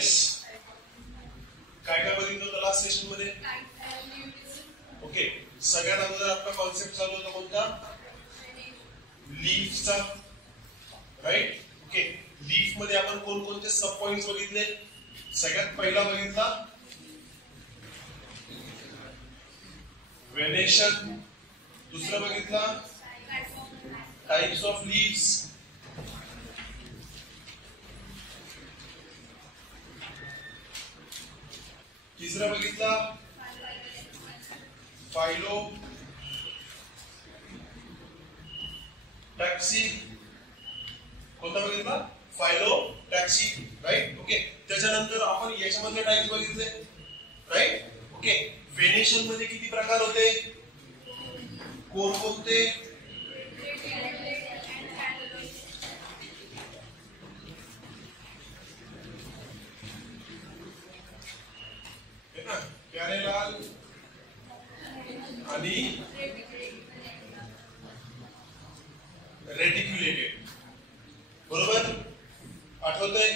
Yes, काय काय बघितलं होतं लास्ट सेशन मध्ये? ओके, सगळ्यात अगोदर आपला कॉन्सेप्ट चालू होता कोणता? लीफचा, राईट? ओके, लीफ मध्ये आपण कोणकोणते सब पॉइंट्स बघितले? सगळ्यात पहिला बघितला व्हेनेशन, दुसरा बघितला टाइप्स ऑफ लीव्स, तिसरा बघितला फाइलो टॅक्सी, कोणता बघितला? फाइलो टॅक्सी, राईट? ओके, त्याच्यानंतर आपण याच्यामधले टाइप्स बघितले, राईट? ओके, व्हेनेशन मध्ये किती प्रकार होते? कोणकोणते? प्यारेलाल आणि रेटिक्युलेटेड, बरोबर? आठवतंय?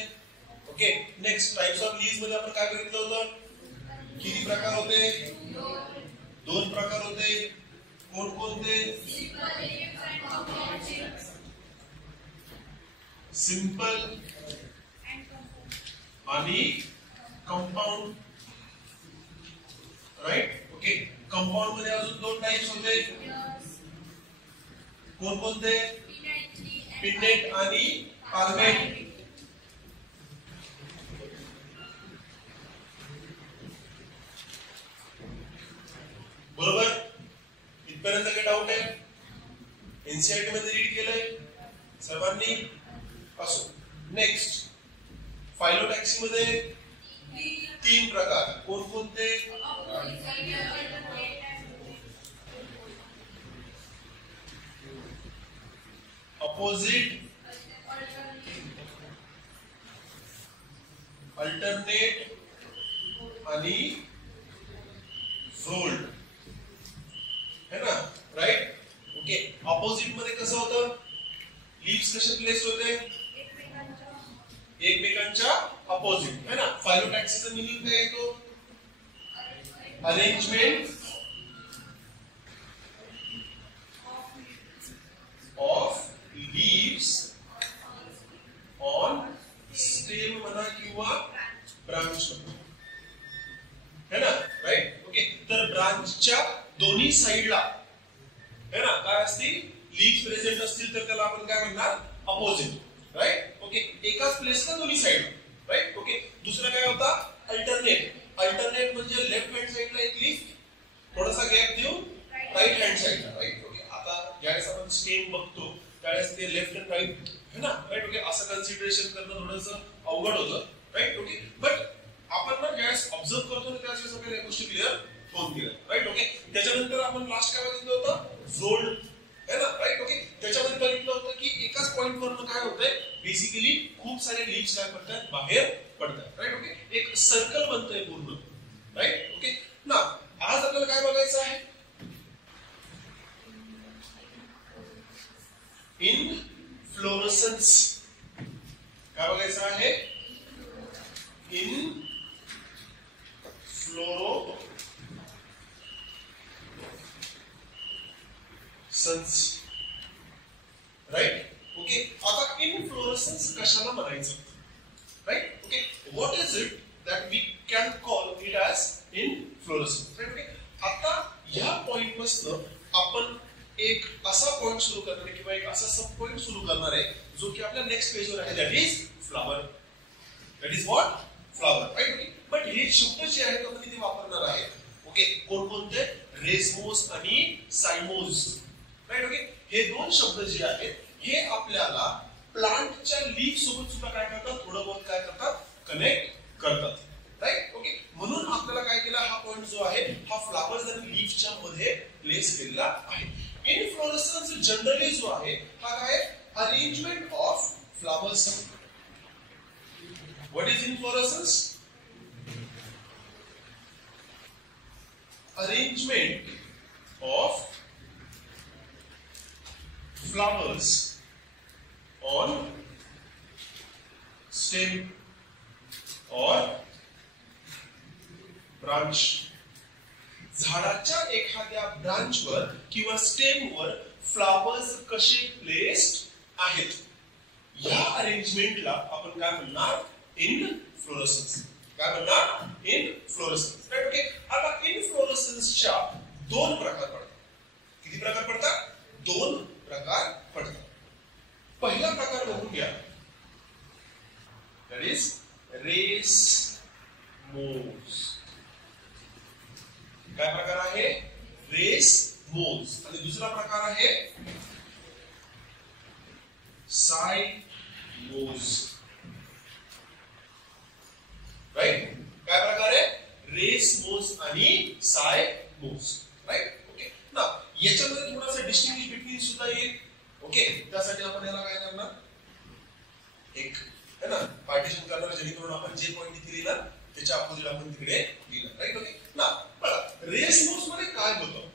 Okay, next types of leaves मध्ये आपण काय बघितलं होतं? किती प्रकार होते? दोन प्रकार होते. कोणकोणते? सिंपल आणि कंपाऊंड, राईट? ओके, कंपाऊंड मध्ये अजून दोन टाइप्स होते. कोणकोणते? पिनेट आणि पाल्मेट. बरोबर? इथपर्यंत काही डाऊट आहे? एनसीईआरटी मध्ये रीड केलंय सर्वांनी? असो. नेक्स्ट, फायलोटॅक्सी मध्ये तीन प्रकार. कोणकोणते? अपोजिट, अल्टरनेट आणि झोल्ड, है ना? राईट? ओके, अपोजिट मध्ये कसं होतं? लीव्स कसे प्लेस होते? एकमेकांच्या अपोजिट, है ना? फायलोटॅक्सीचा मीनिंग काय येतो? Arrangement of leaves on stem म्हणा किंवा ब्रांच, है ना? राईट? ओके, तर ब्रांचच्या दोन्ही साइडला, है ना, काय असतील? लीव्स प्रेझेंट असतील तर त्याला आपण काय म्हणणार? Opposite, right? ओके, एकाच प्लेसला दोन्ही साइड, राईट? ओके, दुसरा काय होता? अल्टरनेट. अल्टरनेट म्हणजे लेफ्ट हँड साइडला एक लीफ, थोडासा गॅप देऊन राईट हँड साइडला, राईट? ओके, आता ज्यावेळेस आपण स्टेम बघतो त्यावेळेस ते लेफ्ट अँड राईट, है ना? राईट? ओके, असं कन्सिडरेशन करणं थोडंसं अवघड होतं, राईट? ओके, बट आपण ना ज्यावेळेस ऑब्झर्व करतो ना त्यावेळेस आपल्याला गोष्टी क्लिअर होऊन गेल्या, राईट? ओके, त्याच्यानंतर आपण लास्ट काय बघितलं होतं? झोल्ड, है ना? राईट? ओके, त्याच्यामध्ये बघितलं होतं की एकाच पॉइंट वरनं काय होतंय? बेसिकली खूप सारे लीव्स काय पडतात? बाहेर पडतात, राईट? ओके, एक सर्कल बनतंय पूर्ण, राईट? ओके, ना आज आपल्याला काय बघायचं आहे? इनफ्लोरेसन्स. काय बघायचं आहे? Inflorescence, right? Okay, आता इनफ्लोरेसन्स कशाला म्हणायचं? Right? Okay, what is it that we can call it as inflorescence, right? Okay, आता ह्या पॉइंट पासून आपण एक असा पॉइंट सुरू करणार आहे किंवा एक असा सब पॉइंट सुरू करणार आहे जो की आपल्या नेक्स्ट पेजवर आहे, that is flower. That is what? Flower, right? Okay, but हे शब्द जे आहेत आपण इथे वापरणार आहे, ओके, कोणकोणते? रेसमोस आणि सायमोस, राईट? ओके, हे दोन शब्द जे आहेत हे आपल्याला प्लांटच्या लीफ सोबत सुद्धा काय करतात? थोडं बहुत काय करतात? कनेक्ट करतात, राईट? ओके, म्हणून आपल्याला काय केलं? हा पॉइंट जो आहे हा फ्लावर्स आणि लीफच्या मध्ये प्लेस केलेला आहे. इनफ्लोरेसन्स जनरली जो आहे हा काय? Arrangement of flowers. What is inflorescence? Arrangement of flowers on stem और ब्रांच. झाडाच्या एखाद्या ब्रांचवर किंवा स्टेमवर फ्लावर्स कसे प्लेस्ड आहेत या अरेंजमेंटला आपण काय म्हणणार? इनफ्लोरेसन्स. काय म्हणणार? इनफ्लोरेसन्स. राईट. ओके. आता इनफ्लोरेसन्सच्या दोन प्रकार पडतात. किती प्रकार पडतात? दोन प्रकार पडतात. पहिला प्रकार बघून घ्या. That is racemose. काय प्रकार आहे? Racemose. आणि दुसरा प्रकार आहे सायमोज. राईट. काय प्रकार आहे? रेस मोड्स आणि सायमोज. राईट. ओके. ना याच्यामध्ये थोडासा डिस्टिंग्विश बिटवीन सुद्धा येईल. ओके. त्यासाठी आपण याला काय करणार? एक है ना पार्टिशन करणार, जेणेकरून आपण जे पॉइंट इथे लिहिला त्याच्या अपोजिट आपण तिकडे लिहिलं. राईट. ओके. ना बघा रेस मोड्स मध्ये काय होतं?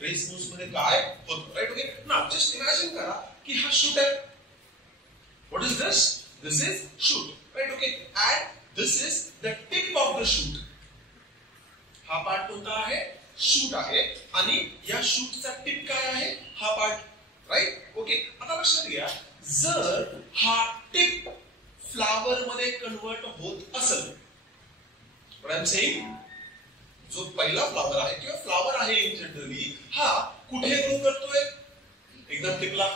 रेस मोड्स मध्ये काय होतं? राईट. ओके. ना जस्ट इमॅजिन करा की हा शूट आहे. What is this? This is shoot. Right. Okay. And this is the tip of the shoot. हा पार्ट कोणता आहे? शूट आहे. आणि या शूटचा टिप काय आहे? हा पार्ट. राईट. ओके. आता लक्षात घ्या, जर हा टिप फ्लावर मध्ये कन्वर्ट होत असेल, व्हॉट आय एम सेइंग, जो पहिला फ्लावर आहे किंवा फ्लावर आहे इन जनरली, हा कुठे ग्रो करतोय? एकदम टिपला.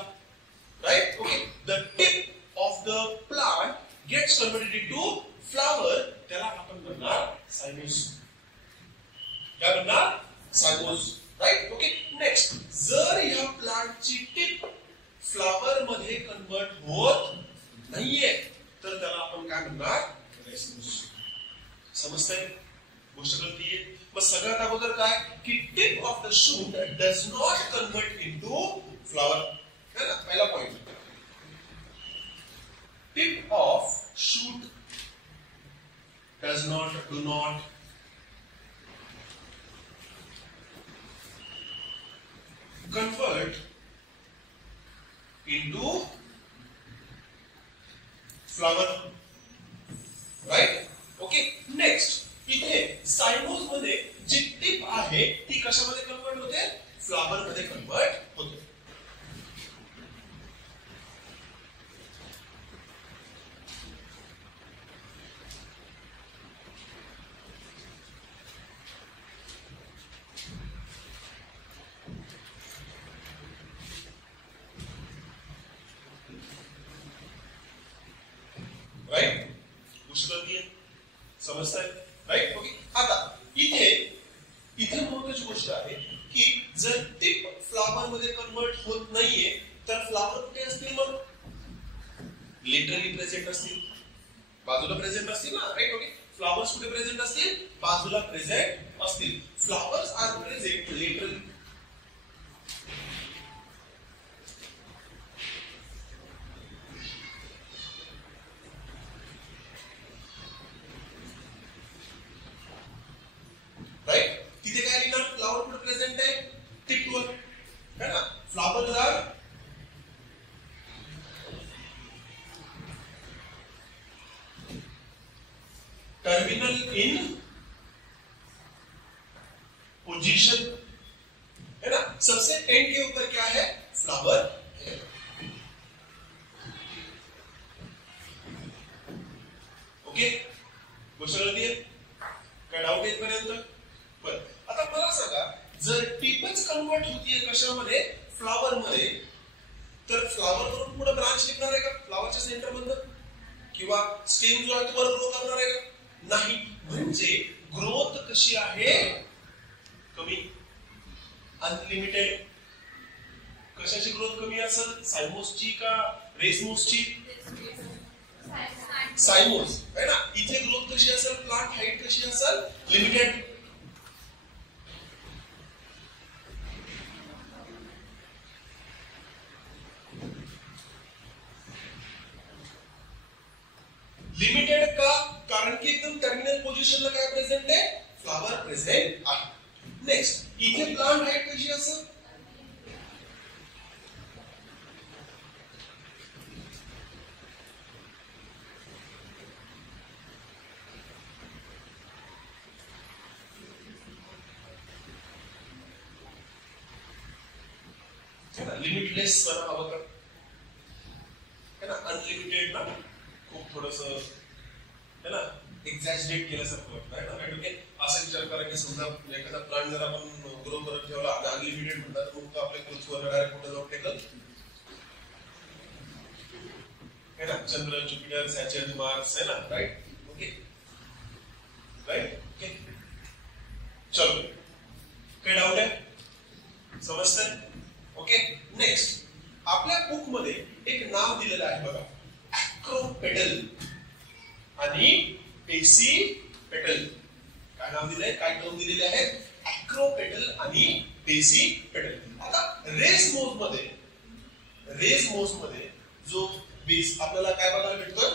Right. Okay. The tip of the plant gets converted into flower. त्याला आपण म्हणणार सायमोज. काय म्हणणार? सायमोज. राईट. ओके. नेक्स्ट, जर ह्या प्लांटची टिप फ्लावर मध्ये कन्वर्ट होत नाहीये तर त्याला आपण काय म्हणणार? रेसमोज. समजतंय? गोष्ट कळतीये? मग सगळ्यात अगोदर काय की tip of the shoot does not convert into flower. है ना पहिला point. Tip of shoot do not convert into flower. Right. Okay. Next, इथे सायमोज मध्ये जी टिप आहे ती कशामध्ये कन्वर्ट होते? फ्लावर मध्ये कन्वर्ट होते. राईट. गोष्ट कळतीये? समजताय? राईट. ओके. आता इथे महत्वाची गोष्ट आहे की जर टिप फ्लावर मध्ये कन्वर्ट होत नाहीये तर फ्लावर कुठे असतील? मग लिटरली प्रेझेंट असतील, बाजूला प्रेझेंट असतील ना. राईट. ओके. फ्लावर्स कुठे प्रेझेंट असतील? बाजूला प्रेझेंट असतील. Flowers are present literally. Right. तिथे काय लिहिलं? फ्लावर कुठे प्रेझेंट आहे? टिपवर. है ना. Flowers are terminal in position. है ना. सबसे एंड के ऊपर क्या है? फ्लावर है. ओके. गोष्ट कळतीये? काय डाऊट आहे इथपर्यंत? आता मला सांगा, जर टिपच कन्वर्ट होतीये कशामध्ये? फ्लावर मध्ये, तर फ्लावर वरून पुढे ब्रांच निघणार आहे का? फ्लावरच्या सेंटर मधून किंवा स्टेम जो आहे तो वर ग्रो करणार आहे का? नाही. म्हणजे ग्रोथ कशी आहे? कमी. अनलिमिटेड. कशाची ग्रोथ कमी असेल? सायमोसची का रेसमोसची? सायमोस. है ना. इथे ग्रोथ कशी असेल? प्लांट हाईट कशी असेल? लिमिटेड. लिमिटेड का? कारण की एकदम टर्मिनल पोझिशनला काय प्रेझेंट आहे? फ्लावर प्रेझेंट आहे. नेक्स्ट, इथे प्लांट हाईट कशी असेल? ना, लिमिटलेस पण हवं का, है ना, अनलिमिटेड ना खूप थोडस है ना एक्झॅजरेट केल्यासारखं वाटतं आहे ना, राईट. ओके, असा विचार करा की समजा एखादा प्लांट जर आपण ग्रो करत ठेवला अनलिमिटेड म्हणतात, मग तो आपल्या पृथ्वीवर डायरेक्ट कुठे जाऊन टेकल है ना, चंद्र, जुपिटर, सॅचर्न, मार्स है ना, राईट. Okay, right. ओके, चलो, काही डाऊट आहे, समजतंय? ओके, नेक्स्ट आपल्या बुक मध्ये एक नाव दिलेलं आहे बघा, ॲक्रोपेडल आणि बेसिपेडल. काय नाव दिलंय, काय टर्म दिलेले आहेत, ॲक्रोपेडल आणि बेसिपेडल. आता रेस मोज मध्ये जो बेस आपल्याला काय बघायला भेटतोय,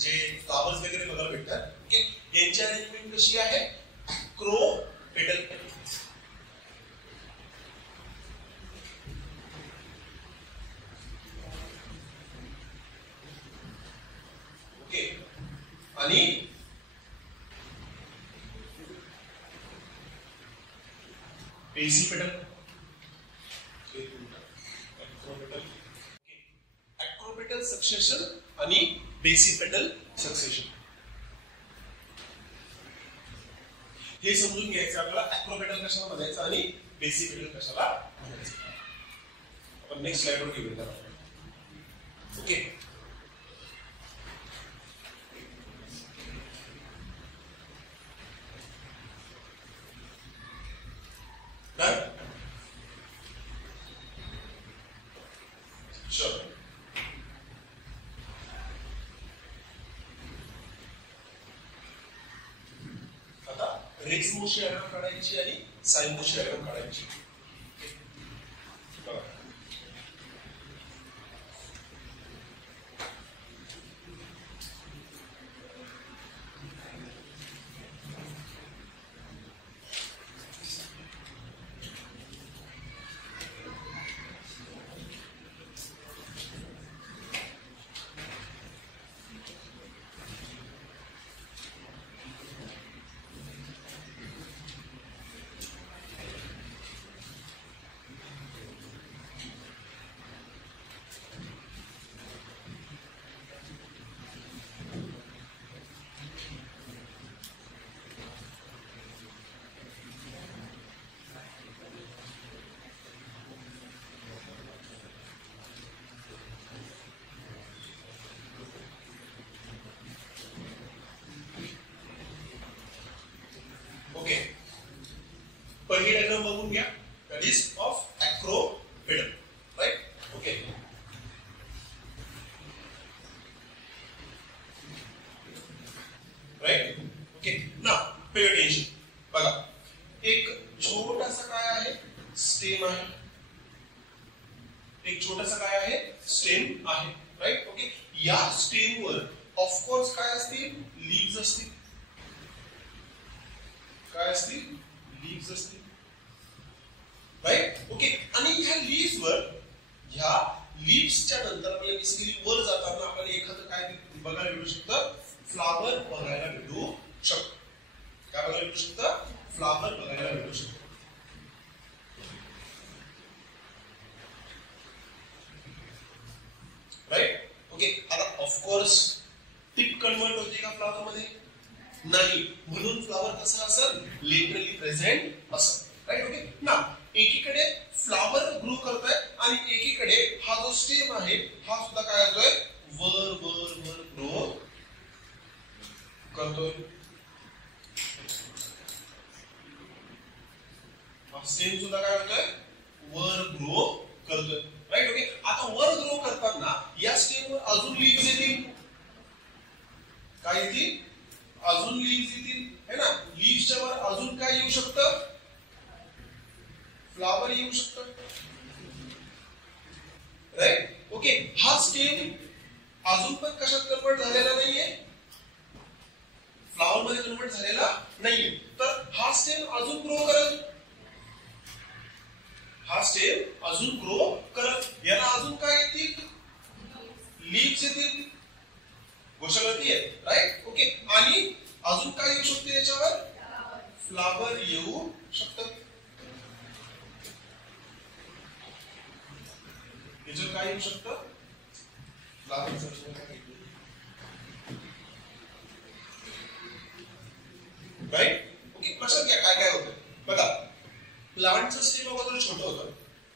जे फ्लावर्स वगैरे बघायला भेटतात. ओके, यांची अरेंजमेंट कशी आहे, ॲक्रोपेडल. ओके, आणि बेसिपेडल. ॲक्रोपेडल सक्सेशन आणि बेसिपेडल सक्सेशन हे समजून घ्यायचं आपल्याला. ॲक्रोपेडल कशाला म्हणायचं आणि बेसिपेडल कशाला म्हणायचं. आपण नेक्स्ट स्लाइडवर घेऊया. ओके, रेक्स मोशी डायग्राम काढायची आणि साइन मोशी डायग्राम काढायची. पहिली डायग्राम बघून घ्या, that is of acropetal, right. Okay, right. Okay, now pay attention. बघा, एक छोटासा काय आहे, स्टेम आहे. एक छोटासा काय आहे, स्टेम आहे, राईट. ओके, या स्टेमवर ऑफकोर्स काय असतील, लीव्स असतील. काय असतील, लीव्स असतील, राईट. ओके, आणि ह्या लीव्सच्या नंतर आपल्याला बेसिकली वर जाताना आपल्याला एखादं काय बघायला भेटू शकतं, फ्लावर बघायला भेटू शकतं. काय बघायला भेटू शकतं, फ्लावर बघायला भेटू शकतं. राईट. ओके, आता ऑफकोर्स टिप कन्वर्ट होते का फ्लावर मध्ये, नाही, म्हणून फ्लावर कसं असेल, लेटरली प्रेझेंट असेल, राईट. ओके, ना एकीकडे फ्लावर ग्रो करतोय आणि एकीकडे हा जो स्टेम आहे हा सुद्धा काय होतोय, वर वर वर ग्रो करतोय. हा स्टेम सुद्धा काय होतोय, वर ग्रो करतोय, राईट. ओके, आता वर ग्रो करताना या स्टेमवर अजून लीव्स येतील. काय येतील, अजून लीव्स येतील, है ना. लीव्सच्या वर अजून काय येऊ शकतं, फ्लावर येऊ शकतं, राईट. ओके, हा स्टेम अजून पण कशात कन्वर्ट झालेला नाहीये, फ्लावर मध्ये कन्वर्ट झालेला नाहीये. तर हा स्टेम अजून ग्रो करत, हा स्टेम अजून ग्रो करत, याला अजून काय येतील, लीव्स येतील. गोष्ट कळतीये, राईट. ओके, आणि अजून काय येऊ शकते याच्यावर, फ्लावर येऊ शकतं. त्याच्यात काय येऊ शकतं राईट. ओके लक्षात घ्या काय काय होतं बघा. प्लांटचं स्टेम अगोदर छोटं होतं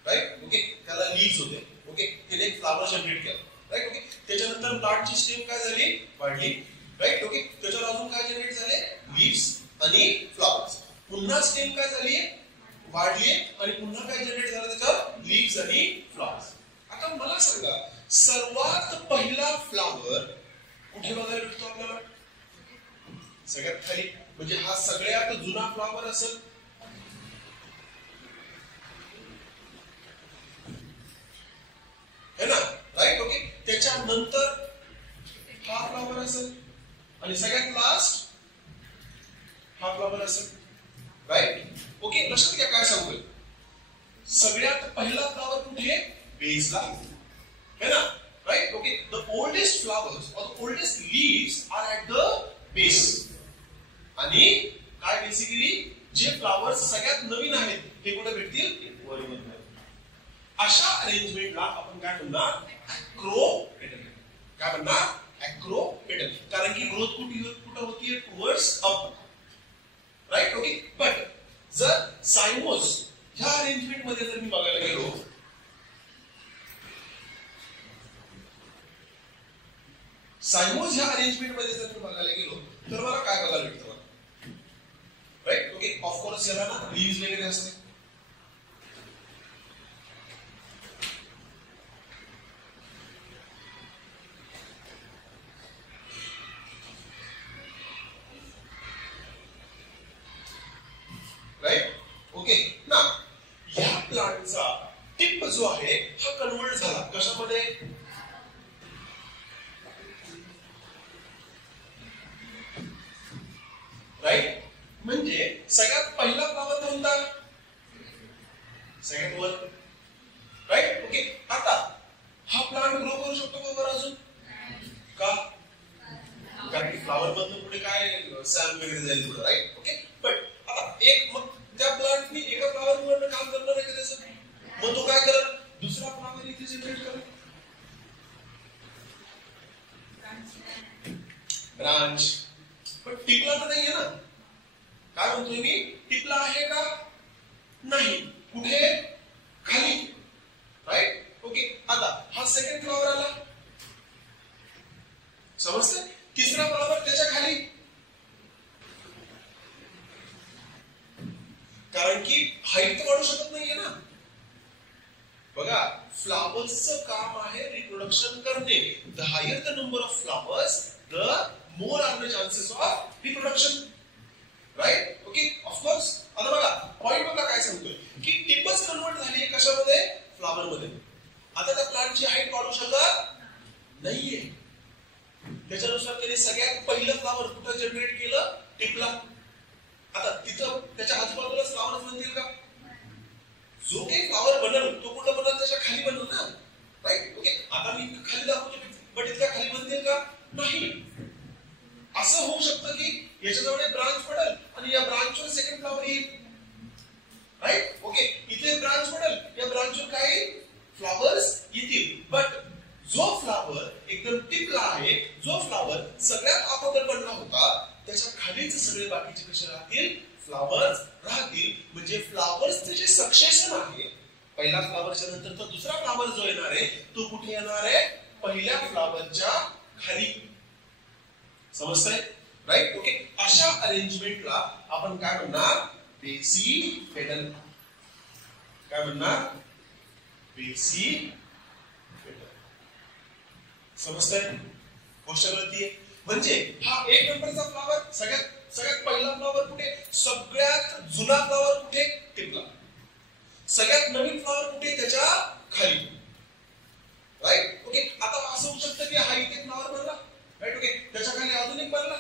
राईट. ओके त्याला लीव्स होते. ओके त्याने एक फ्लावर जनरेट केलं राईट. ओके त्याच्यानंतर प्लांटची स्टेम काय झाली वाढली राईट. ओके त्याच्यावर अजून काय जनरेट झाले लीव्स आणि फ्लॉवर्स. पुन्हा स्टेम काय झाली वाढली आणि पुन्हा काय जनरेट झालं त्याच्यावर लीव्स आणि फ्लॉवर्स. आता मला सांगा सर्वात पहिला फ्लावर कुठे बघायला भेटतो आपल्याला सगळ्यात खाली. म्हणजे हा सगळ्यात जुना फ्लावर असेल है ना राईट. ओके त्याच्यानंतर हा फ्लावर असेल आणि सगळ्यात लास्ट हा फ्लावर असेल राईट. ओके लक्षात घ्या काय सांगतोय. सगळ्यात पहिला फ्लावर कुठे बेसला है ना right. Okay the oldest flowers और the oldest leaves are at the base. आणि काय बेसिकली जे फ्लावर्स सगळ्यात नवीन आहेत ते कुठे भेटतील वरील. अशा अरेंजमेंटला आपण काय म्हणणार ॲक्रोपेटल. काय म्हणणार ॲक्रोपेटल. कारण की ग्रोथ कुठे होतीये towards up right. Okay but जर सायमोस ह्या अरेंजमेंट मध्ये जर मी बघायला गेलो सायमोस ह्या अरेंजमेंट मध्ये जर मी बघायला गेलो तर मला काय बघायला भेटतं राईट. ओके ऑफकोर्स याला ना लीव्स वगैरे असते राईट. ओके ना ह्या प्लांटचा टिप जो आहे हा कन्वर्ट झाला कशामध्ये राईट. म्हणजे सगळ्यात पहिला फ्लावर कोणता सगळ्यात वर राईट. ओके आता हा प्लांट ग्रो करू शकतो का वर अजून का कारण की फ्लावर मधून पुढे काय सॅम वगैरे जाईल पुढे राईट. ओके बट आता एक मग त्या प्लांटनी एका फ्लावर वर काम करणार आहे का त्याचं मग तो काय करेल दुसरा फ्लावर इथे जनरेट करेल ब्रांच. पण टिपला तर नाहीये ना. काय म्हणतोय मी टिपला आहे का नाही कुठे खाली राईट. ओके आता हा सेकंड फ्लावर आला समजतंय. तिसरा फ्लावर त्याच्या खाली कारण की हाईट तर वाढू शकत नाहीये ना. बघा फ्लावर्सचं काम आहे रिप्रोडक्शन करणे. The higher the number of flowers the more are the chances of reproduction right. Okay of course. आता बघा पॉइंट बघा काय सांगतोय की टिपच कन्वर्ट झाली कशामध्ये फ्लावर मध्ये. आता त्या प्लांटची हाईट वाढू शकत नाहीये. त्याच्यानुसार त्याने सगळ्यात पहिलं फ्लावर कुठं जनरेट केलं टिपला. आता तिथं त्याच्या आजूबाजूला फ्लावर्स बनतील का जो काही फ्लावर बनल तो कुठं बनल त्याच्या खाली बनल ना राईट. ओके आता मी खाली दाखवतो बट इतक्या खाली बनतील का नाही. असं होऊ शकतं की याच्याजवळ एक ब्रांच पडेल आणि या ब्रांचवर सेकंड फ्लावर येईल राईट. ओके इथे ब्रांच पडेल या ब्रांचवर काही फ्लावर्स येतील. बट जो फ्लावर एकदम टिपला आहे जो फ्लावर सगळ्यात अगोदर बनला होता त्याच्या खालीच सगळे बाकीचे कसे राहतील फ्लावर्स राहतील. म्हणजे फ्लावर्सचे जे सक्सेशन आहे पहिला फ्लावरच्या नंतर तो दुसरा फ्लावर जो येणार आहे तो कुठे येणार आहे पहिल्या फ्लावरच्या खाली. समजतंय राईट. ओके अशा अरेंजमेंटला आपण काय म्हणणार बेसिपेटल. काय म्हणणार बेसिपेटल. समजतंय गोष्ट कळतीये. म्हणजे हा एक नंबरचा फ्लावर सगळ्यात पहिला फ्लावर कुठे सगळ्यात जुना फ्लावर कुठे टिपला. सगळ्यात नवीन फ्लावर कुठे त्याच्या खाली राईट. ओके आता असं होऊ शकतं की हा इथे फ्लावर बनला राईट. ओके त्याच्या खाली अजून एक बनला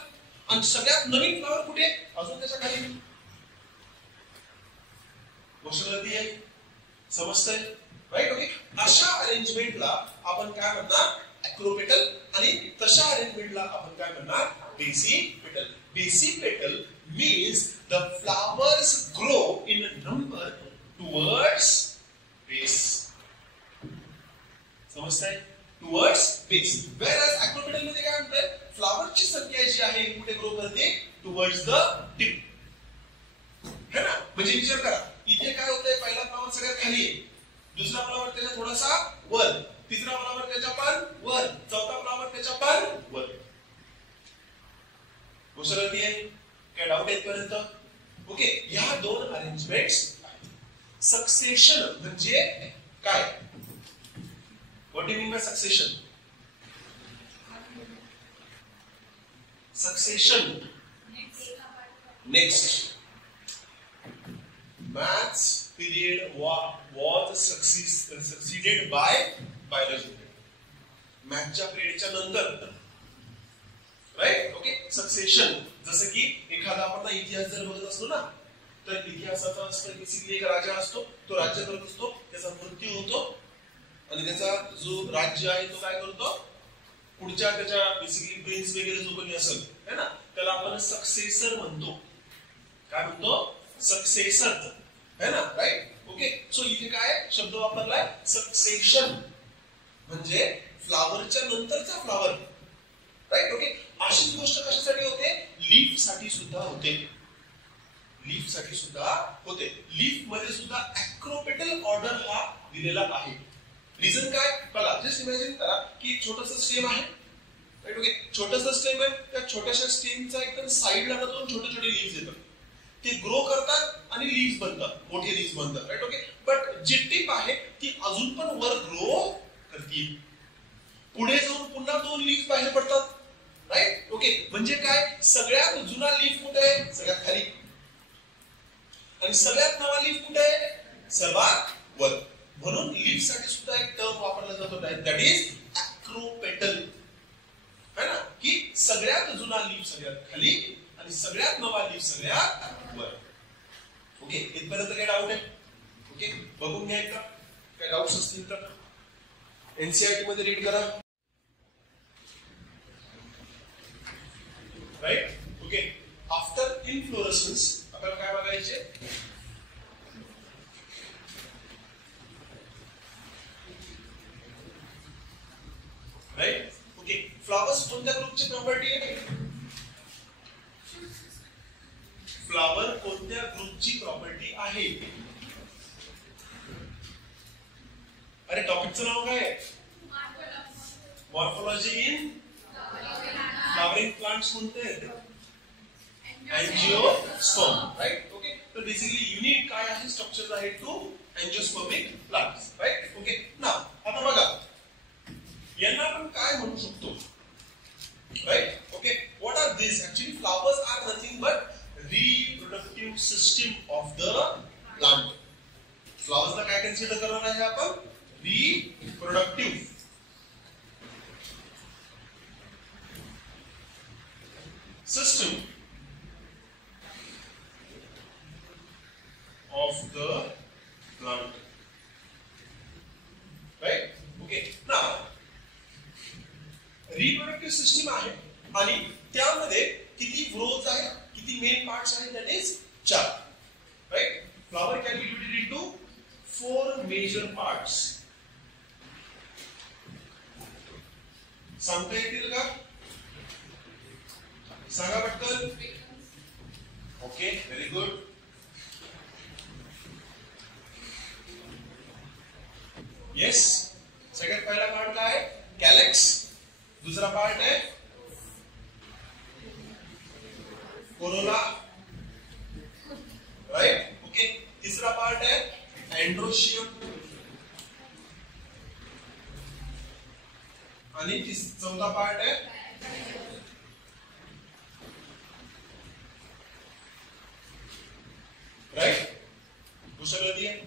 आणि सगळ्यात नवीन फ्लावर कुठे अजून त्याच्या खाली. गोष्ट कळतीये समजतंय राईट. ओके अशा अरेंजमेंटला आपण काय म्हणणार ॲक्रोपेटल आणि तशा अरेंजमेंटला आपण काय म्हणणार basipetal. Basipetal means the flowers grow in number towards base. म्हणजे विचार करा, इथे काय होतंय, पहिला फ्लावर सगळ्यात खाली आहे, दुसरा फ्लावर त्याच्या थोडासा वर, तिसरा फ्लावर त्याच्या पण वर, चौथा फ्लावर त्याच्या पण वर. गोष्ट कळती आहे? काय डाऊट आहे पर्यंत? ओके, ह्या दोन अरेंजमेंट्स. सक्सेशन म्हणजे काय? What do you mean by succession? Succession next. Maths period was succeeded by biology. मॅथच्या पिरियडच्या नंतर, राईट? Okay, succession. जसं की एखादा आपण इतिहास जर बघत असतो ना, तर इतिहासाचा असतं बेसिकली एक राजा असतो, तो राज्य करत असतो, त्याचा मृत्यू होतो आणि त्याचा जो राज्य आहे तो काय करतो, पुढच्या त्याच्या बेसिकली प्रिन्स वगैरे जो कोणी असेल है ना, त्याला आपण सक्सेसर म्हणतो. काय म्हणतो? सक्सेसर है ना, राईट? ओके, सो इथे काय शब्द वापरलाय? सक्सेशन म्हणजे फ्लावरच्या नंतरचा फ्लावर, राईट? ओके, अशीच गोष्ट कशासाठी होते? लीफ साठी सुद्धा होते. लीफ साठी सुद्धा होते. लीफ मध्ये सुद्धा अॅक्रोपेटल ऑर्डर हा दिलेला आहे. रिझन काय? बघा, जस्ट इमॅजिन करा की एक छोटंसं स्टेम आहे, राईट? ओके, छोटंसं स्टेम आहे, त्या छोट्याशा स्टेमचा एकदम साईडला दोन छोटे छोटे लीव्स येतात, ते ग्रो करतात आणि लीव्स बनतात, मोठे लीव्स बनतात, राईट? ओके, बट जी टिप आहे ती अजून पण वर ग्रो करते. पुढे जाऊन पुन्हा दोन लीव्स बाहेर पडतात, राईट? ओके, म्हणजे काय? सगळ्यात जुना लीफ कुठे आहे? सगळ्यात खाली. आणि सगळ्यात नवा लीफ कुठे आहे? सर्वात वर. म्हणून लीफ साठी सुद्धा एक टर्म वापरला जातो, दॅट इज अॅक्रोपेटल, है ना? की सगळ्यात जुना लीफ सगळ्यात खाली आणि सगळ्यात नवा लीफ सगळ्यात वर. ओके, इथपर्यंत काय डाऊट आहे? ओके, बघून घ्या एकदा, काय डाऊट्स असतील तर एनसीईआरटी मध्ये रीड करा, राईट? ओके, आफ्टर इन्फ्लोरेसन्स आपल्याला काय बघायचे? राईट? ओके, फ्लावर्स कोणत्या ग्रुपची प्रॉपर्टी आहे? फ्लावर कोणत्या ग्रुपची प्रॉपर्टी आहे? अरे टॉपिकचं नाव काय आहे? मॉर्फोलॉजी इन फ्लावरिंग प्लांट्स कोणते आहेत? Angiosperm, right? ओके, तर बेसिकली युनिट काय आहे? स्ट्रक्चर आहे to angiospermic plants, right? Okay, नाव आता बघा, यांना आपण काय म्हणू शकतो, right? Okay, what are this? Actually flowers are nothing but reproductive system of the plant. फ्लावर्स ला काय कन्सिडर करणार आहे आपण? Reproductive system of the plant, right? Okay, now reproductive system आहे आणि त्यामध्ये किती व्रोज आहे, किती मेन पार्ट्स आहेत? That is 4, right? Flower can be divided into 4 major parts. सांगता येतील का? सांगा पटकन. Okay, very good. येस, सगळ्यात पहिला पार्ट काय आहे? कॅलेक्स. दुसरा पार्ट आहे कोरोला, राइट? ओके, तीसरा पार्ट है एंड्रोशियम आणि चौथा पार्ट है राइट. गोष्ट कळती आहे?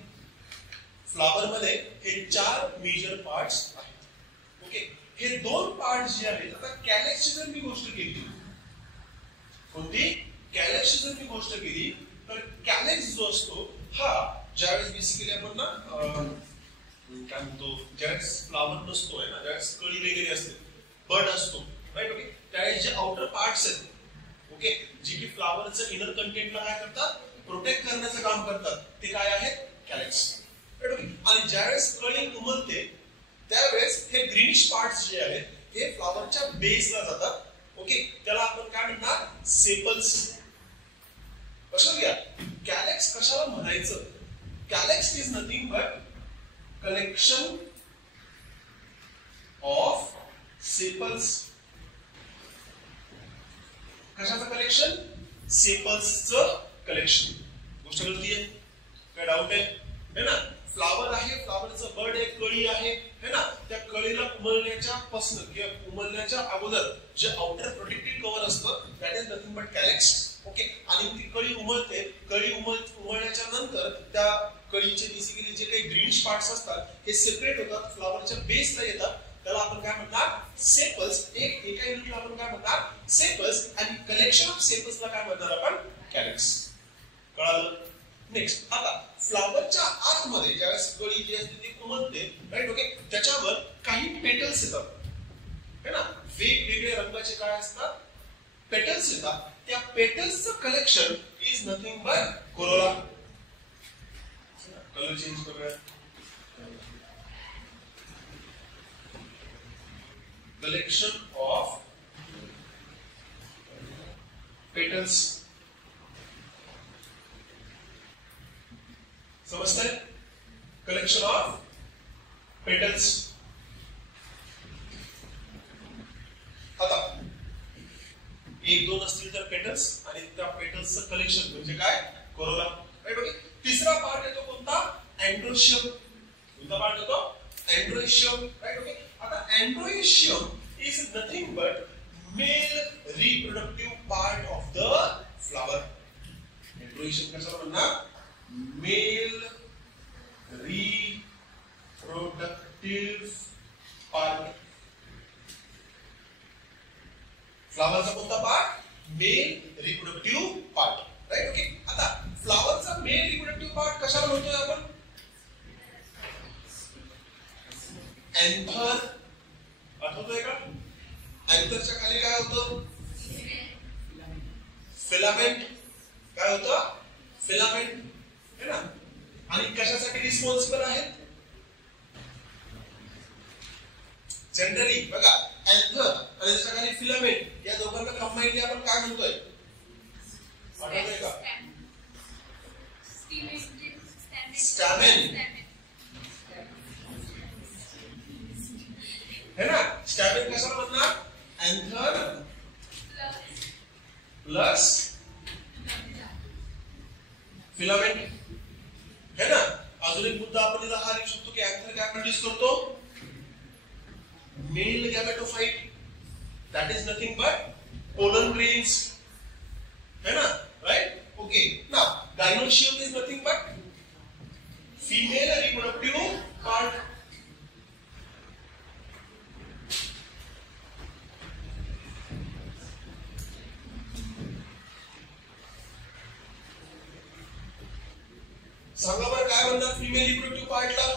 फ्लावर मध्ये हे 4 मेजर पार्ट्स आहेत. ओके, हे 2 पार्ट्स जे आहेत, आता कॅलेक्सची जर मी गोष्ट केली, कोणती? कॅलेक्सची जर मी गोष्ट केली तर कॅलेक्स जो असतो हा ज्यावेळेस बेसिकली आपण ना काय म्हणतो, ज्यावेळेस फ्लावर नसतो आहे ना, ज्यावेळेस कळी वगैरे असते, बड असतो, राईट? ओके, त्यावेळेस जे आउटर पार्ट्स आहेत, ओके, जी की फ्लावरचं इनर कंटेंटला काय करतात? प्रोटेक्ट करण्याचं काम करतात, ते काय आहेत? कॅलेक्स, राईट? ओके, आणि ज्यावेळेस कळी उमलते त्यावेळेस हे ग्रीनिश पार्ट्स जे आहेत हे फ्लावरच्या बेसला जातात. ओके, त्याला आपण काय म्हणणार? सेपल्स. लक्षात घ्या, कॅलेक्स कशाला म्हणायचं. Calyx is nothing but collection of sepals. कशाचं कलेक्शन? सेपल्सचं कलेक्शन. गोष्ट कळतीये? काय डाऊट आहे ना? फ्लावर आहे, फ्लावरचं बर्ड आहे, कळी आहे है ना. त्या कळीला उमलण्याच्या पासून किंवा उमलण्याच्या अगोदर जे आउटर प्रोटेक्टिव्ह कव्हर असतं that is nothing but calyx. Okay. आणि ती कळी उमलते, कळी उमलण्याच्या नंतर त्या कळीचे बेसिकली जे काही ग्रीनिश पार्ट्स असतात हे सेपरेट होतात, फ्लावरच्या बेसला येतात. त्याला आपण काय म्हणणार? सेपल्स. एका युनिटला आपण काय म्हणणार? सेपल्स. आणि कलेक्शन ऑफ सेपल्सला काय म्हणणार आपण? कॅलेक्स. कळालं? नेक्स्ट, आता फ्लावरच्या आतमध्ये ज्यावेळेस कळी जी असते ती उमलते, राईट. ओके. त्याच्यावर काही पेटल्स येतात है ना. वेगवेगळ्या रंगाचे काय असतात? पेटल्स येतात. त्या पेटल्सचं collection is nothing but corolla. Colour change करूया. Collection of petals. समजतंय? Collection of petals. आता एक दोन असतील तर पेटल्स आणि त्या पेटल्सचं कलेक्शन म्हणजे काय? कोरोला. राईट. ओके. तिसरा पार्ट येतो कोणता? अँड्रोशियम. कोणता पार्ट येतो? अँड्रोशियम. राईट. ओके. आता androecium is nothing but male reproductive part of the flower. Androecium कशाला म्हणणार? Male reproductive part. फ्लावरचा कोणता part? Male reproductive part. Right. Okay. आता फ्लावरचा मेल रिप्रोडक्टिव्ह पार्ट कशाला म्हणतोय आपण? अँथर. आठवतोय का? अँथरच्या खाली काय होतं? फिलामेंट. काय होतं? फिलामेंट है ना. आणि कशासाठी रिस्पॉन्सिबल आहेत? जनरली बघा अँथर आणि त्याच्या खाली फिलामेंट या दोघांना कंबाईनली आपण काय म्हणतोय? आठवतंय का? स्टॅमेन है ना. स्टॅमेन कशाला म्हणणार? अँथर प्लस फिलामेंट है ना. अजून एक मुद्दा आपण इथं हा लिहू शकतो की अँथर काय प्रोड्यूस करतो? Male gametophyte. That is nothing but pollen grains है ना. Right. Okay. Now gynoecium is nothing but female reproductive part. सांगा बरं काय म्हणतात फिमेल रिप्रोडक्टिव्ह पार्टला?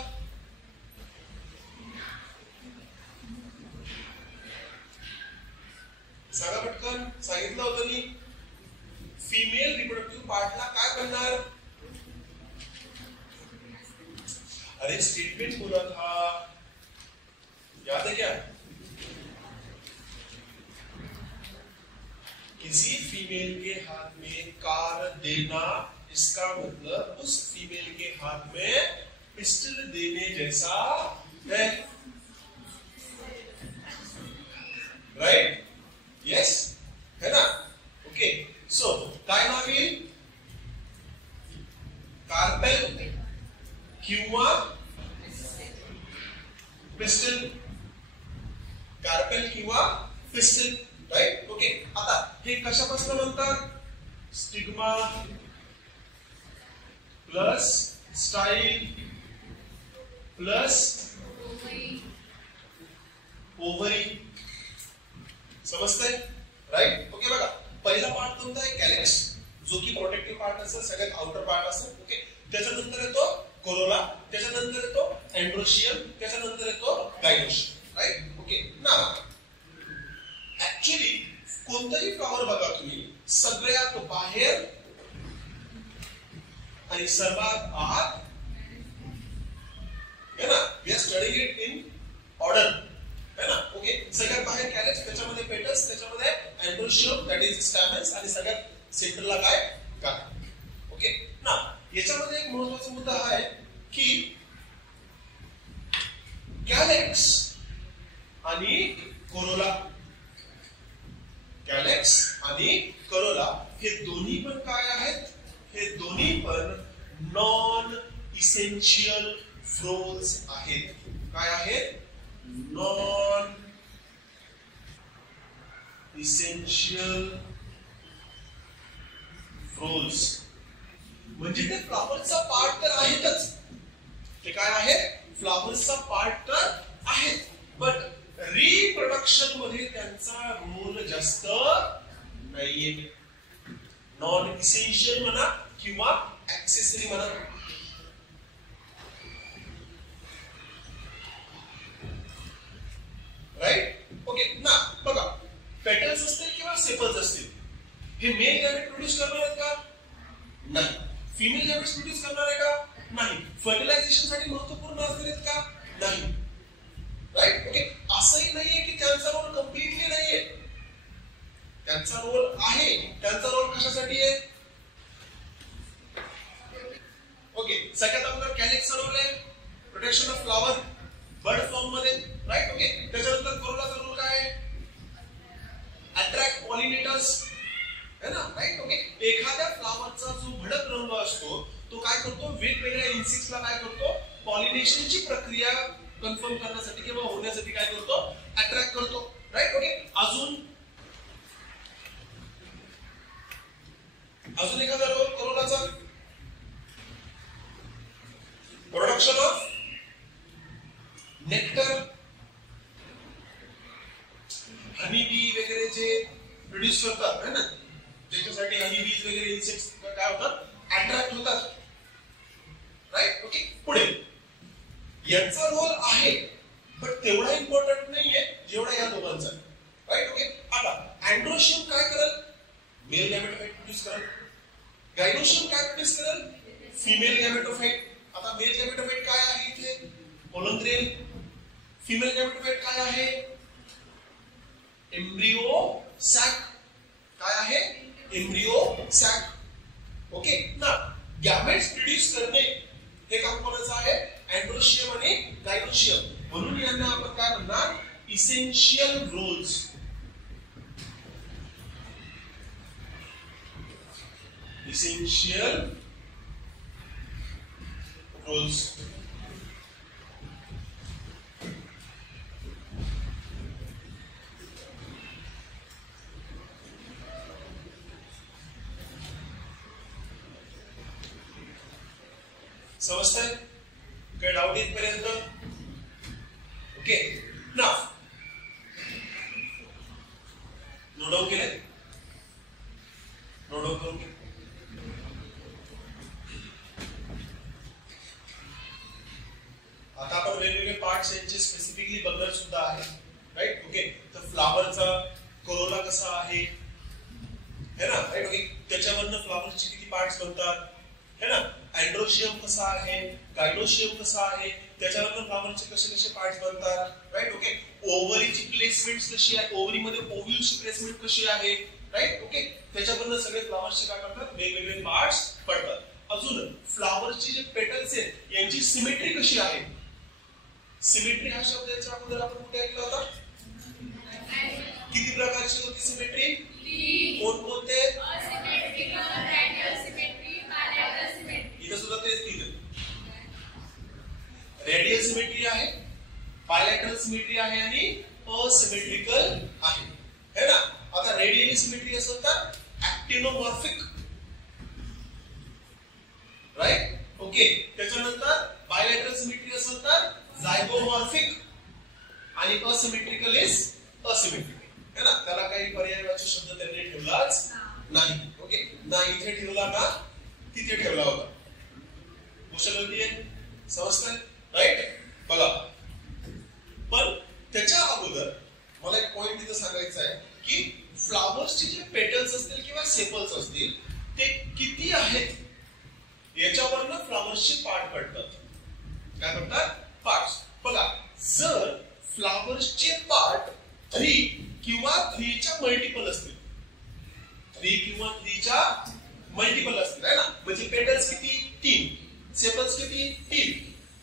सांगा पटकन. सांगितलं होतं मी फिमेल रिप्रोडक्टिव्ह पार्टला काय म्हणणार? अरे स्टेटमेंट बोला था, याद है क्या? किसी फीमेल के हाथ में कार देना इसका मतलब उस फीमेल के हाथ में पिस्टल देने जैसा है. राइट. यस है ना. ओके. सो काय नाव येईल? कार्पेल किंवा पिस्टल. कार्पेल किंवा पिस्टल. राइट. ओके. आता हे कशापासून म्हणतात? Stigma plus style plus ovary. समजतंय? राइट. ओके. बघा पहिला पार्ट कोणता आहे? कॅलेक्स, जो की प्रोटेक्टिव्ह पार्ट असेल, सगळ्यात आउटर पार्ट असेल. ओके. त्याच्यानंतर येतो कोरोला, त्याच्यानंतर येतो अँड्रोशियम, त्याच्यानंतर येतो gynoecium. Right. Okay. Now actually कोणताही फ्लॉवर बघा तुम्ही, सगळ्यात बाहेर आणि सर्वात आत है ना. We are studying it in order है ना. ओके. सगळ्यात बाहेर कॅलेक्स, त्याच्यामध्ये पेटल्स, त्याच्यामध्ये अँड्रोशियम दॅट इज स्टॅमेन्स आणि सगळ्यात सेंटरला काय? काय. ओके. ना याच्यामध्ये एक महत्वाचा मुद्दा हा आहे की कॅलेक्स आणि कोरोला, कॅलेक्स आणि कोरोला हे दोन्ही पण काय आहेत? हे दोन्ही पण नॉन इसेन्शियल फ्लोज आहेत. काय आहेत? Non essential flows. म्हणजे ते फ्लावरचा पार्ट तर आहेतच, ते काय आहे? फ्लावरचा पार्ट तर आहेत, बट रिप्रोडक्शन मध्ये त्यांचा रोल जास्त नाहीये. नॉन इसेन्शियल म्हणा किंवा ऍक्सेसरी म्हणा. राईट? ओके ना. बघा, पेटल्स असतील किंवा सेपल्स असतील, हे मेल गॅमेट प्रोड्यूस करणार आहेत का? नाही. फिमेल गॅमेट्स प्रोड्यूस करणार आहे का? नाही. फर्टिलायझेशन साठी महत्त्वपूर्ण असतील का? नाही. राईट? ओके. असंही नाहीये की त्यांचा रोल कम्प्लिटली नाहीये, त्यांचा रोल आहे. त्यांचा रोल कशासाठी आहे? ओके. सगळ्यात अगोदर कॅलेक्सचा रोल आहे protection of flower bird form मध्ये. राईट? ओके. त्याच्यानंतर कोरोलाचा रोल काय आहे? अट्रॅक्ट पॉलिनेटर्स, है ना? राईट? ओके. एखाद्या फ्लावरचा जो भडक रंग असतो तो काय करतो? वेगवेगळ्या इन्सेक्ट्सला काय करतो? पॉलिनेशनची प्रक्रिया कन्फर्म करण्यासाठी किंवा होण्यासाठी काय करतो? अट्रॅक्ट करतो. राईट? ओके. अजून एखादा रोल कोरोलाचा, production of nectar, honey bee वगैरे जे प्रोड्यूस करतात, है ना, ज्याच्यासाठी हनी बीज वगैरे इन्सेक्ट्स काय होतात? अट्रॅक्ट होतात. राईट? ओके. पुढे यांचा रोल आहे, बट तेवढा इम्पॉर्टंट नाहीये जेवढा या दोघांचा. राईट? ओके. आता अँड्रोशियम काय करेल? मेल गॅमेटोफाइट प्रोड्यूस करेल. गायनोशियम काय प्रोड्यूस करेल? फिमेल गॅमेटोफाइट. आता मेल गॅमेटोफाइट काय आहे इथे? कोलंद्रेल. फिमेल गॅमेटोफाइट काय आहे? Embryo sac. काय आहे? Embryo sac. ओके ना. गॅमेट्स प्रोड्यूस करणे हे काम कोणाचं आहे? अँड्रोशियम आणि गायनोशियम. म्हणून यांना आपण काय म्हणणार? Essential roles. Essential roles. समजतंय? काही डाऊट इथपर्यंत? ओके ना. नोट डाऊन केले? नोट डाऊन करून घे. आता आपण वेगवेगळे पार्ट्स यांचे स्पेसिफिकली बघणार सुद्धा आहे. राईट? ओके. तर फ्लावरचा कोरोला कसा आहे, है ना? राईट? ओके. त्याच्यावरनं फ्लावरचे किती पार्ट्स बनतात, है ना? अँड्रोशियम कसा आहे, गायनोशियम कसा आहे, त्याच्यावरनं फ्लावरचे कसे कसे पार्ट्स बनतात. राईट? ओके. ओव्हरीची प्लेसमेंट कशी आहे, ओव्हरी मध्ये ओव्ह्यूलची प्लेसमेंट कशी आहे. राईट? ओके. त्याच्यावरनं सगळे फ्लावरचे काय करतात? वेगवेगळे पार्ट्स पडतात. अजून फ्लावरची जे पेटल्स आहेत यांची सिमेट्री कशी आहे? सिमेट्री हा शब्द याच्या अगोदर आपण कुठे ऐकला होता? किती प्रकारची होती सिमेट्री? कोणकोणते? इथं सुद्धा तेच तीन. रेडियल सिमेट्री आहे, बायलॅटरल सिमेट्री आहे आणि असिमेट्रिकल आहे, है ना? आता रेडियल सिमेट्री असेल तर ऍक्टिनोमॉर्फिक. राईट? ओके. त्याच्यानंतर बायलॅटरल सिमेट्री असेल तर झायगोमॉर्फिक आणि असिमेट्रिकल इज असिमेट्रिकल, है ना? त्याला काही पर्यायवाची शब्द त्यांनी ठेवलाच नाही. ओके ना. इथे ठेवला ना तिथे ठेवला होता. गोष्ट आहे? समजतंय? राईट? बघा, पण त्याच्या अगोदर मला एक पॉइंट इथं सांगायचा आहे की फ्लावर्सचे जे पेटल्स असतील किंवा सेपल्स असतील ते किती आहेत याच्यावरनं फ्लावर्सचे पार्ट पडतात. काय पडतात? पार्ट्स. बघा, जर फ्लावर्सचे पार्ट 3 किंवा 3च्या मल्टिपल असतील, 3 किंवा 3च्या मल्टिपल असतील, है ना? म्हणजे पेटल्स किती? 3. सेपल्स किती 3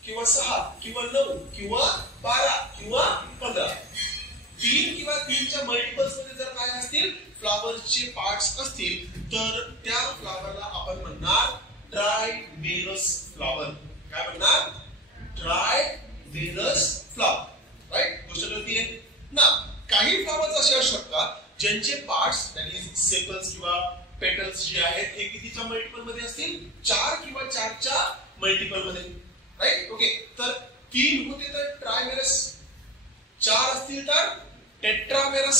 किंवा 6 किंवा 9 किंवा 12 किंवा 15. 3 किंवा 3च्या मल्टिपल्स मध्ये जर काय असतील फ्लावरचे पार्ट्स असतील तर त्या फ्लावरला आपण म्हणणार ट्रायमेरस फ्लावर. काय म्हणणार? ट्रायमेरस फ्लावर. राईट? गोष्ट कळतीये ना? काही फ्लावर्स असे असू शकतात ज्यांचे पार्ट्स दॅट इज सेपल्स किंवा पेटल्स जे आहेत हे कितीच्या मल्टिपल मध्ये असतील 4 किंवा 4च्या मल्टिपल मध्ये. राईट? ओके. तर 3 होते तर ट्रायमेरस, 4 असतील तर टेट्रामेरस.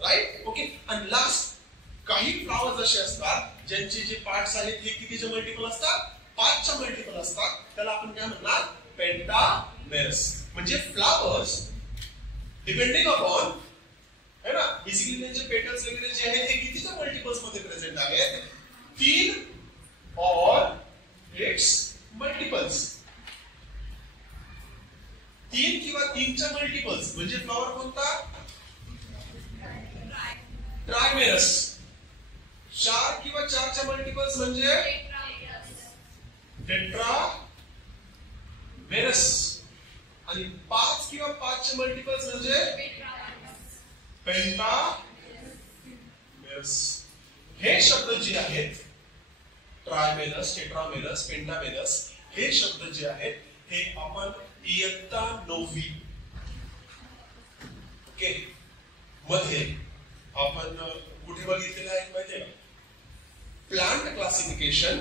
राईट? ओके. आणि लास्ट काही फ्लावर्स असे असतात ज्यांचे जे पार्ट्स आहेत हे कितीचे मल्टिपल असतात 5च्या मल्टिपल असतात. त्याला आपण काय म्हणणार? पेंटामेरस. म्हणजे फ्लावर्स डिपेंडिंग अपॉन है ना बेसिकली त्यांचे पेटल्स वगैरे जे आहेत हे कितीच्या मल्टिपल्स मध्ये प्रेझेंट आहेत 3 और इट्स मल्टिपल्स. 3 किंवा 3च्या मल्टिपल्स म्हणजे फ्लावर कोणता? ट्रायमेरस. 4 किंवा 4च्या मल्टिपल्स म्हणजे टेट्रामेरस. आणि 5 किंवा 5चे मल्टिपल्स म्हणजे पेंटामेरस. हे शब्द जे आहेत ट्रायमेरस, टेट्रामेरस, पेंटामेरस हे शब्द जे आहेत हे आपण इयत्ता 9वी ओके मध्ये आपण कुठे बघितलेलं आहे माहितीये का? Plant classification.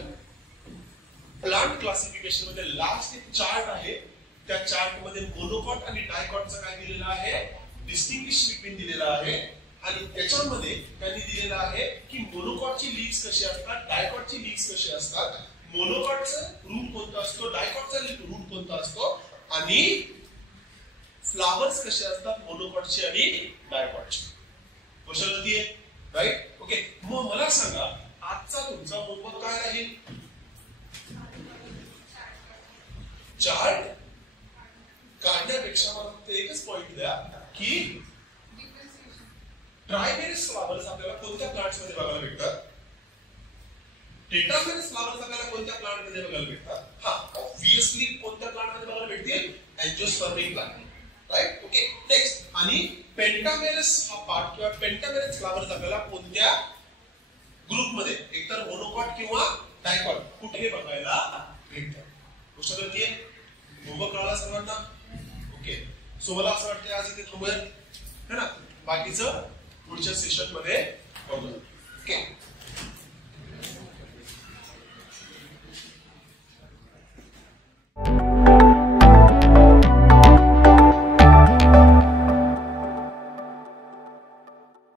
प्लांट क्लासिफिकेशन मध्ये लास्ट एक चार्ट आहे. त्या चार्ट मध्ये मोनोकॉट आणि डायकॉटचं काय दिलेलं आहे? डिस्टिंग्विश बिटवीन दिलेलं आहे. आणि त्याच्यामध्ये त्यांनी दिलेलं आहे की मोनोकॉटची लीव्स कशी असतात, डायकॉटची लीव्स कशी असतात, मोनोकॉटचं रूट कोणतं असतो, डायकॉटचा रूट कोणता असतो आणि फ्लावर्स कसे असतात मोनोकॉटचे आणि डायकॉटचे. गोष्ट कळतीये? राईट? ओके. मग मला सांगा आजचा तुमचा होमवर्क काय राहील? चार्ट काढण्यापेक्षा मला फक्त एकच पॉइंट द्या की ट्रायमेरस फ्लावर्स आपल्याला कोणत्या प्लांट्स मध्ये बघायला भेटतात, टेट्रामेरस फ्लावर्स आपल्याला कोणत्या प्लांट मध्ये बघायला भेटतात. हा ऑब्वियसली कोणत्या प्लांट मध्ये बघायला भेटतील? एंजिओस्पर्मिक प्लांट. राईट? ओके. नेक्स्ट. आणि पेंटामेरस हा पार्ट किंवा पेंटामेरस फ्लावर्स आपल्याला कोणत्या ग्रुप मध्ये एकतर मोनोकॉट किंवा डायकॉट कुठे बघायला भेटतात. गोष्ट कळतीये? होमवर्क कळला सर्वांना? ओके. सो मला असं वाटतं आज इथे थांबूया है ना. बाकीचं पुढच्या सेशन मध्ये बघूया. ओके.